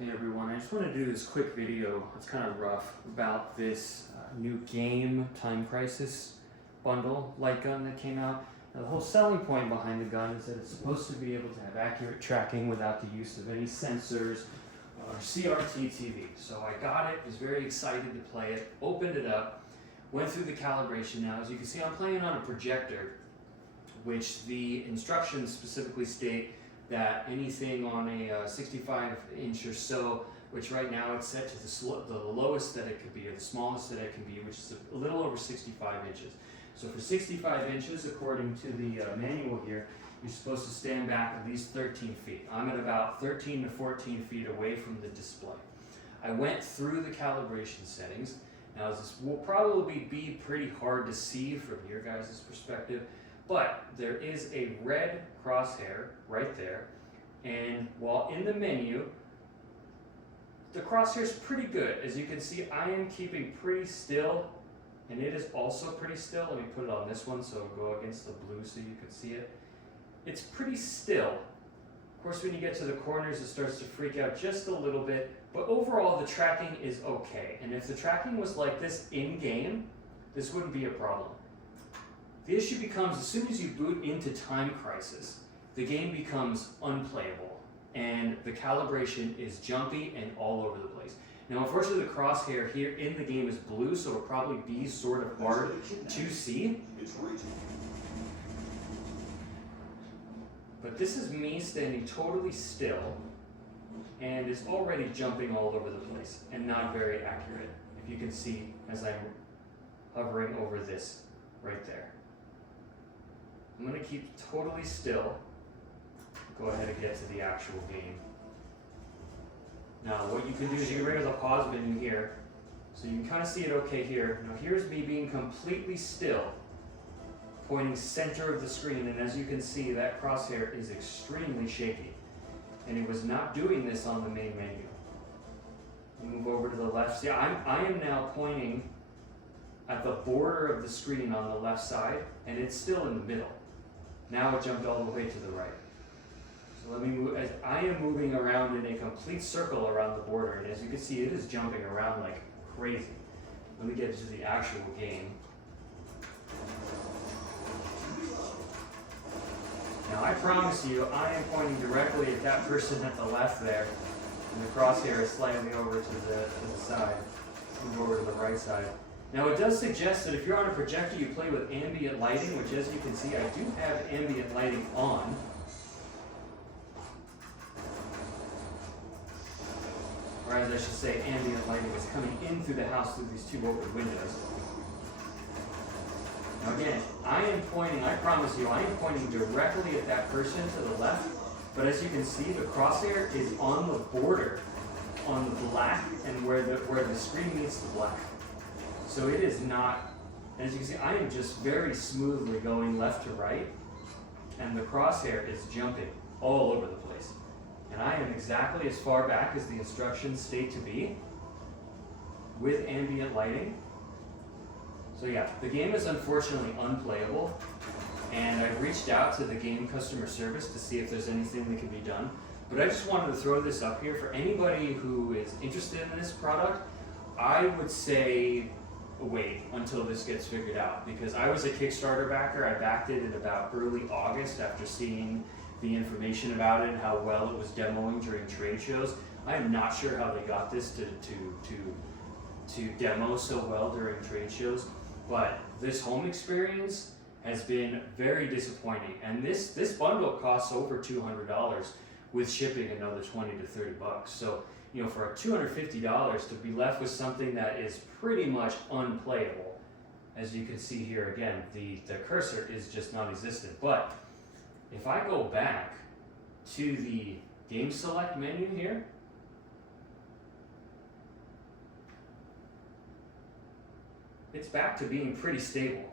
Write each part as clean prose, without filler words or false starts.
Hey everyone, I just want to do this quick video, it's kind of rough, about this new game Time Crisis bundle light gun that came out. Now, the whole selling point behind the gun is that it's supposed to be able to have accurate tracking without the use of any sensors or CRT TV. So I got it, was very excited to play it, opened it up, went through the calibration. Now as you can see, I'm playing on a projector, which the instructions specifically state that anything on a 65 inch or so, which right now it's set to the lowest that it could be, or the smallest that it can be, which is a little over 65 inches. So for 65 inches, according to the manual here, you're supposed to stand back at least 13 feet. I'm at about 13 to 14 feet away from the display. I went through the calibration settings. Now this will probably be pretty hard to see from your guys' perspective, but there is a red crosshair right there, and while in the menu, the crosshair is pretty good. As you can see, I am keeping pretty still, and it is also pretty still. Let me put it on this one so it'll go against the blue so you can see it. It's pretty still. Of course, when you get to the corners, it starts to freak out just a little bit, but overall the tracking is okay. And if the tracking was like this in-game, this wouldn't be a problem. The issue becomes, as soon as you boot into Time Crisis, the game becomes unplayable, and the calibration is jumpy and all over the place. Now, unfortunately, the crosshair here in the game is blue, so it'll probably be sort of hard to see. But this is me standing totally still, and it's already jumping all over the place and not very accurate, if you can see as I'm hovering over this right there. I'm going to keep totally still. Go ahead and get to the actual game. Now what you can do is you can bring the pause menu here, so you can kind of see it okay here. Now here's me being completely still, pointing center of the screen, and as you can see, that crosshair is extremely shaky. And it was not doing this on the main menu. Move over to the left. See, I am now pointing at the border of the screen on the left side, and it's still in the middle. Now it jumped all the way to the right. So let me move, as I am moving around in a complete circle around the border, and as you can see, it is jumping around like crazy. Let me get to the actual game. Now I promise you, I am pointing directly at that person at the left there, and the crosshair is slightly over to the side. Move over to the right side. Now it does suggest that if you're on a projector, you play with ambient lighting, which as you can see, I do have ambient lighting on. Or as I should say, ambient lighting is coming in through the house through these two open windows. Now again, I am pointing, I promise you, I am pointing directly at that person to the left, but as you can see, the crosshair is on the border, on the black, and where the screen meets the black. So it is not, as you can see, I am just very smoothly going left to right, and the crosshair is jumping all over the place. And I am exactly as far back as the instructions state to be, with ambient lighting. So yeah, the game is unfortunately unplayable, and I've reached out to the game customer service to see if there's anything that can be done. But I just wanted to throw this up here for anybody who is interested in this product. I would say wait until this gets figured out, because I was a Kickstarter backer. I backed it in about early August after seeing the information about it and how well it was demoing during trade shows. I am not sure how they got this to demo so well during trade shows, but this home experience has been very disappointing. And this bundle costs over $200 with shipping another 20 to 30 bucks. So, you know, for $250 to be left with something that is pretty much unplayable. As you can see here again, the cursor is just non-existent. But if I go back to the game select menu here, it's back to being pretty stable.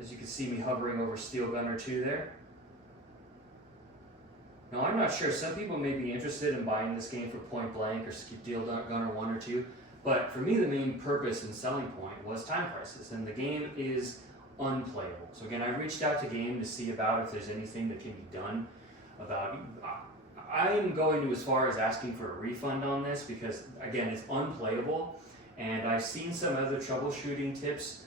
As you can see me hovering over Steel Gunner 2 there. Now I'm not sure, some people may be interested in buying this game for Point Blank or Steel Gunner 1 or 2, but for me the main purpose and selling point was Time Crisis, and the game is unplayable. So again, I reached out to Game to see about if there's anything that can be done about, I'm going to as far as asking for a refund on this because, again, it's unplayable, and I've seen some other troubleshooting tips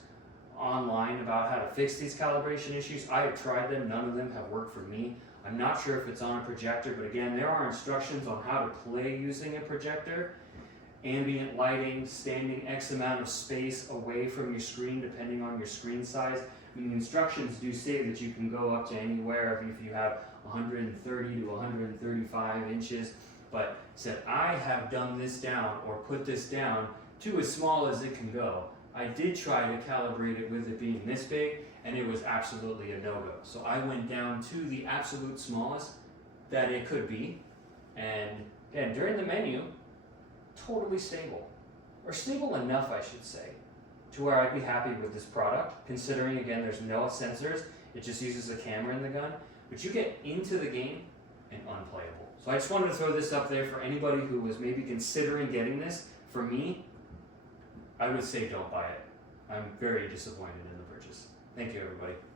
online about how to fix these calibration issues. I have tried them, none of them have worked for me. I'm not sure if it's on a projector, but again, there are instructions on how to play using a projector. Ambient lighting, standing X amount of space away from your screen depending on your screen size. I mean, the instructions do say that you can go up to anywhere if you have 130 to 135 inches, but said I have done this down or put this down to as small as it can go. I did try to calibrate it with it being this big, and it was absolutely a no-go. So I went down to the absolute smallest that it could be, and during the menu, totally stable, or stable enough, I should say, to where I'd be happy with this product, considering, again, there's no sensors, it just uses a camera in the gun, but you get into the game and unplayable. So I just wanted to throw this up there for anybody who was maybe considering getting this. For me, I would say don't buy it. I'm very disappointed in the purchase. Thank you, everybody.